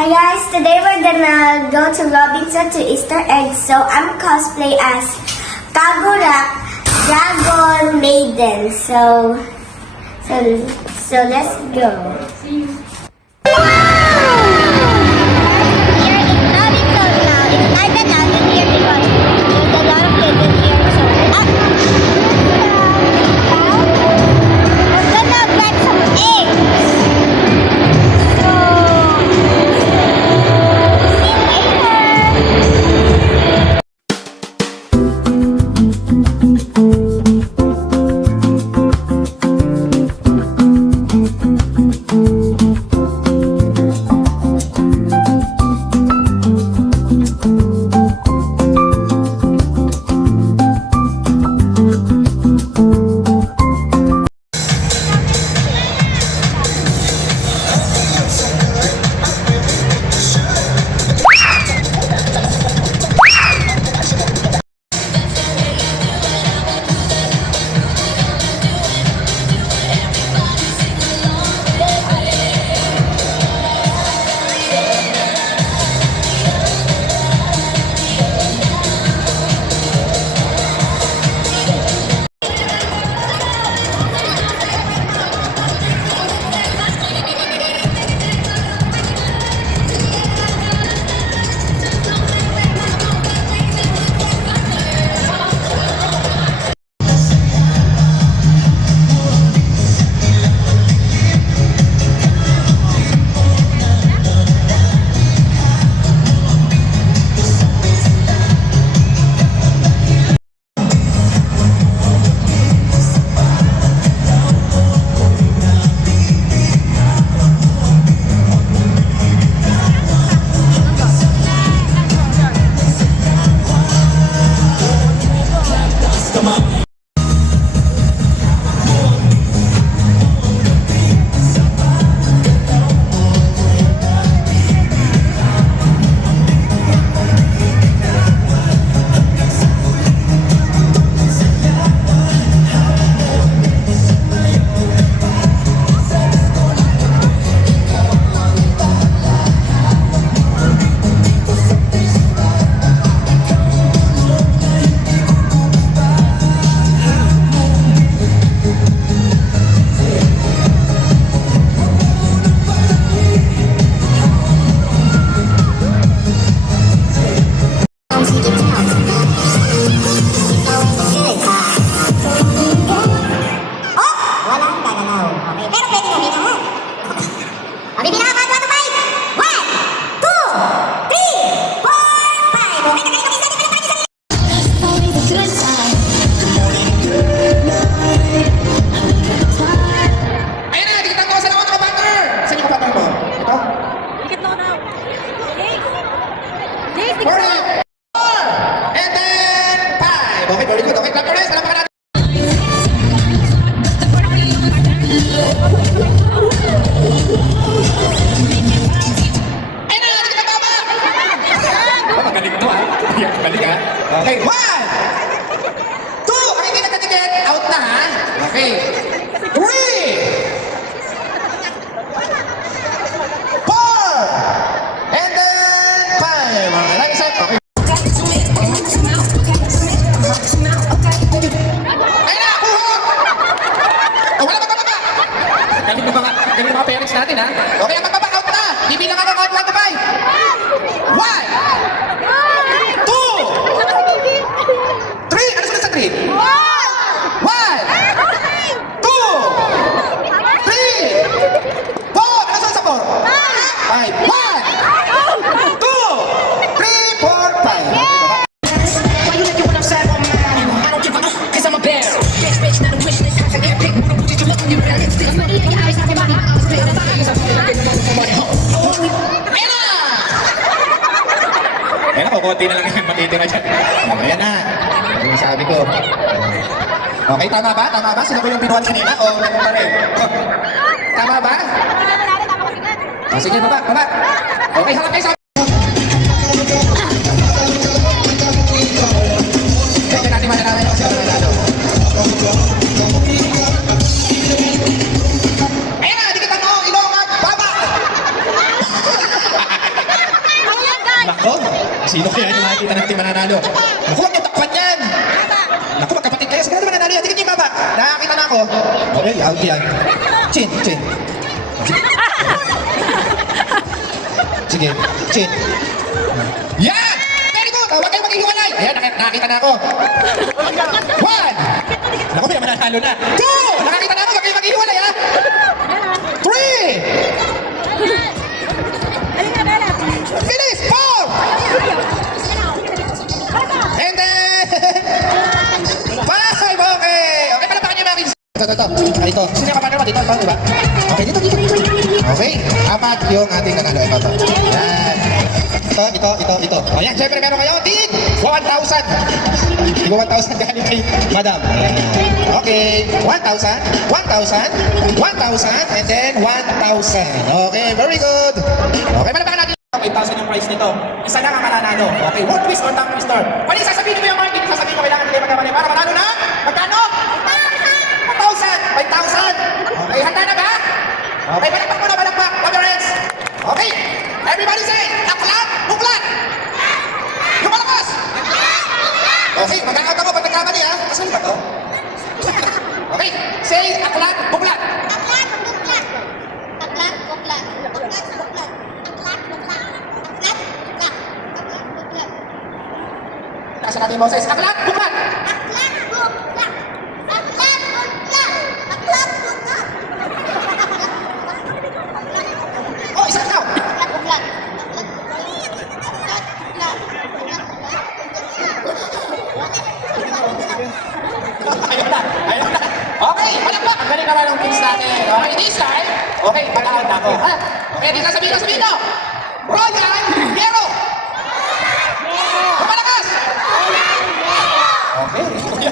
Hi guys, today we're gonna go to Robinson to Easter egg. So I'm cosplay as Kagurak Dragon Maiden. So let's go. Okay, 1, 2, ang hindi nagkatiket, out na ha. Okay, 3, 4, and then 5. Maraming set. Okay. Ayun na, kuhok! Oh, wala magbaba! Galing ng mga parents natin ha. Okay, ang magbaba, out na. Bibilang ako, out 1 to 5. 1, 3. 1, 2, 3, 4, 5. Ano saan sa 4? 5. 1, 2, 3, 4, 5. Why you like it when I'm sad on mine? I don't give a cause I'm a bear. Rich, not a wish list. I can pick what I'm you look in your eyes. Still money in your eyes, not your body. I'm still the bodies. I'm still getting money. Ayan na! Ayan na, kukunti na lang yung matitira dyan. Ayan na. Yung sabi ko. Okay, tama ba? Tama ba? Sino ko yung binuhat kanina? O, ano pa rin? Tama ba? O, sige, baba, baba. Okay, harap kayo sa... Kaya natin malalaman yung sila manalo. Ayan na, di kita mo, ilong at baba! Sino kaya yung nakikita natin mananalo? Naku, huwag niyo takpan yan! Naku, magkapatid kayo. Sigurado mananalo yan. Tingnan niyo yung baba. Nakakita na ako. Okay, out yan. Chin, chin. Sige, chin. Yan! Very good! Huwag kayong maghihiwalay. Ayan, nakakita na ako. 1! Naku, may mananalo na. 2! Nakakita na ako. Huwag kayong maghihiwalay, ha? 3! Finish! 4! And then... 5! Okay! Okay, palapakan niyo mga kids. Ito. Ito. Sino yung kapaner mo? Dito, diba? Okay, dito. Okay, 4 yung ating nanalo. Ito. Yan. Ito. O yan, syempre meron kayo. Tig! 1,000. Tig 1,000 galing kay Madam. Ayan. Okay, 1,000, and then 1,000. Okay, very good. Okay, palapakan natin. 8,000 yung price nito. Isa lang ang mananalo. Okay, one twist or tongue twister. Pwede sasabihin mo yung market, sasabihin mo kailangan nila magkamali para manalo na? Magkano? 1,000! 5,000! Okay, handa na ba? Okay, balakpak muna, balakpak. Love your hands. Okay, everybody say, aklat, buklat! Yung malakas! Okay, mag-out ako pag nagkamali ha. Asan ba to? Okay, say, aklat, buklat! Nasa natin yung boses. Aklat, buklat! Oh, isa ikaw! Ayun na. Okay, palakpak! Ang galing naman ng kids natin. Okay, this time. Okay, pag-out na ako. Ha? Okay, di sasabihin ko. Royal Hero! Malakas! Okay,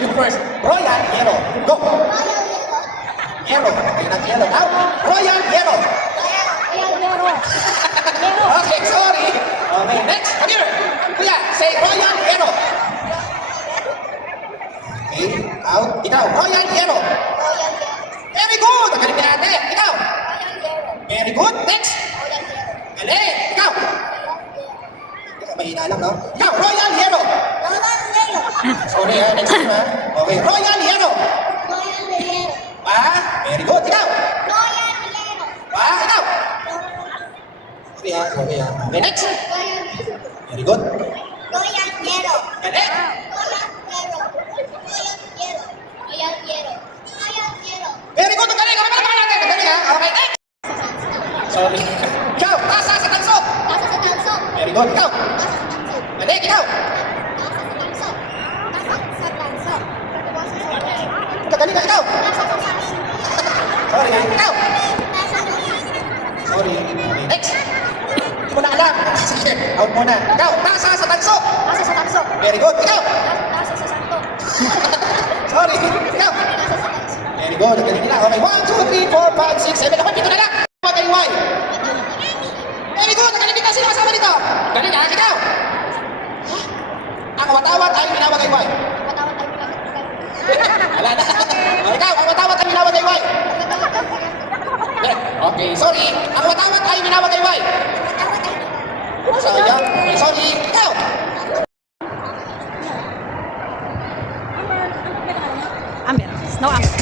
yung first. Royal Hero. Go! Hero. Okay, not Hero. Now, Royal Hero. Okay, sorry. Okay, next. Come here. Kuya, say Royal Hero. Okay, out. Ikaw, Royal Hero. Very good. Ang galing natin. Ikaw. Very good. Next. Galing. Ikaw. Mahina lang, no? Ikaw, Royal Hero. Sorry, next time, ha? Okay, Royal Hero. Very good. Ikaw. Ikaw. Sorry, ha? Okay, next. Very good. Galing. Very good. Ang galing. Okay, pala natin. Ang galing, ha? Okay, next. Sorry. Ikaw, tasa sa tanso. Very good. Ikaw. Galing. Ikaw. Galing ka. Ikaw. Sorry, ha? Ikaw. Sorry. Next. Hindi mo na alam. Sige, out muna. Ikaw, tasa sa tanso. Very good. Ikaw. Sorry. Ikaw. Very good. Ang galing nila. Okay, 1, 2, 3, 4, 5, 6, 7. Ako, pito na lang. Magaliway. Very good. Ang galing dito. Sino kasama dito? Galing ha? Ikaw. Ang watawat ay minawagayway. Wala na. Ikaw, ang watawat ay minawagayway. Okay, sorry. Ang watawat ay minawagayway. Sayang. Okay, sorry. Ikaw. Amber. No Amber.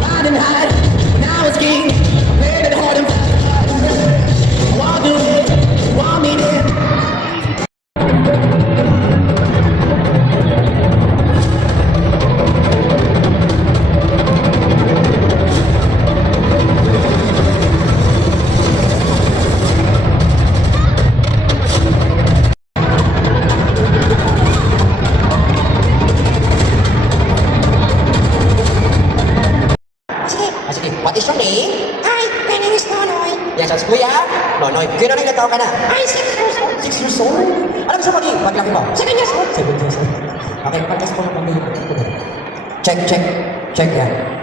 Riding high, now it's king. Played it hard and want me there. Sige. What is your name? Hi, my name is Nonoy. Yes, Congratulations, Kuya Nonoy. Kuya Nonoy, ilang taon ka na? Ay, 6 years old. 6 years old? Ano gusto mo maging? Paglaki mo? 7 years old. 7 years old. Okay, pagkas po ng pamilya. Check, check. Check yan.